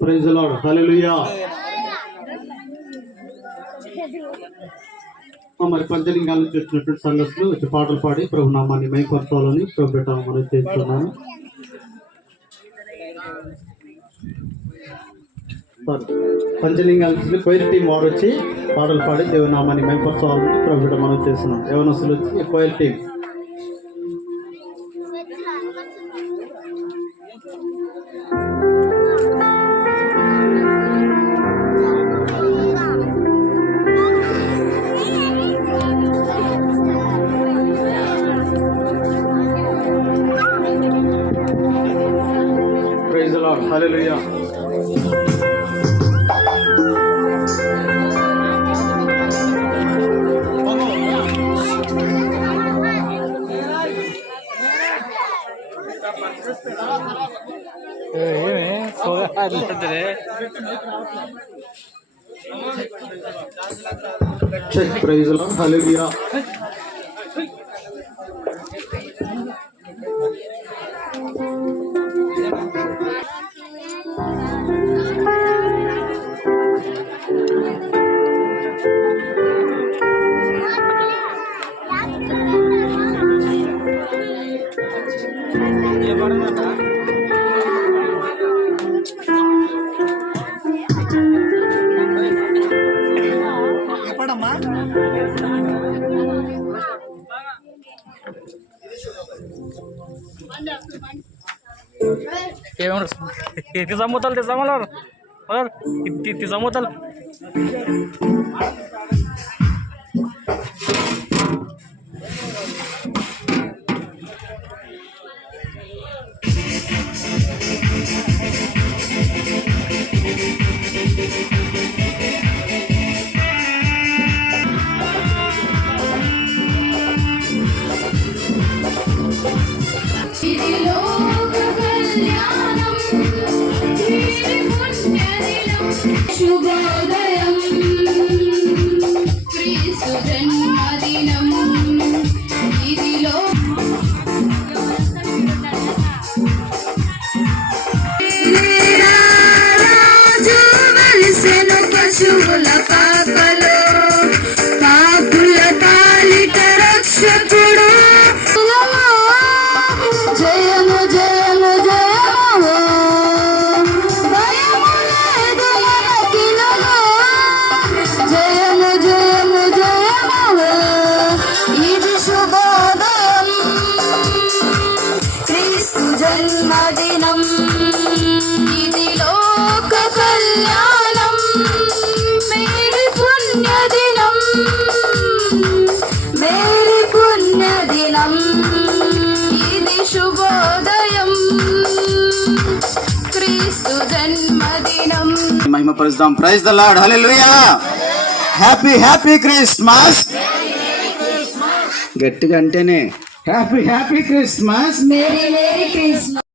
Praise the lord, హల్లెలూయా. మరి పంచలింగాల నుంచి వచ్చినటువంటి సంఘస్థులు వచ్చి పాటలు పాడి ప్రభు నామాన్ని మైపరచాలని ప్రభు పెట్టాలని మనం చేస్తున్నాను. పంచలింగాల నుంచి కోయిర్ టీం వారు వచ్చి పాటలు పాడి దేవుని నామాన్ని మైపరచాలని ప్రభు పెట్ట మనం చేస్తున్నాం. యవనస్తులు వచ్చి coir team. Praise the Lord. Hallelujah. Check. Praise the Lord. Hallelujah. Tisammutal tisammutal శుభోదయం క్రీస్తు జన్మదినం ఇదిలో రాజు వెలిసెను పశువుల పాకలో పాపుల పాలిట రక్షకుడు జయము జయము జయము జయము జయము జయము ఇది శుభోదయం క్రీస్తు జన్మదినం ఇది లోక కళ్యాణం మేరీ పుణ్యదినం మేరీ పుణ్యదినం ఇది శుభోదయం క్రీస్తు జన్మదినం మహిమపరుస్తాం. Praise the lord, hallelujah. Happy happy Christmas. గట్టిగా అంటేనే happy happy Christmas. Merry merry Christmas.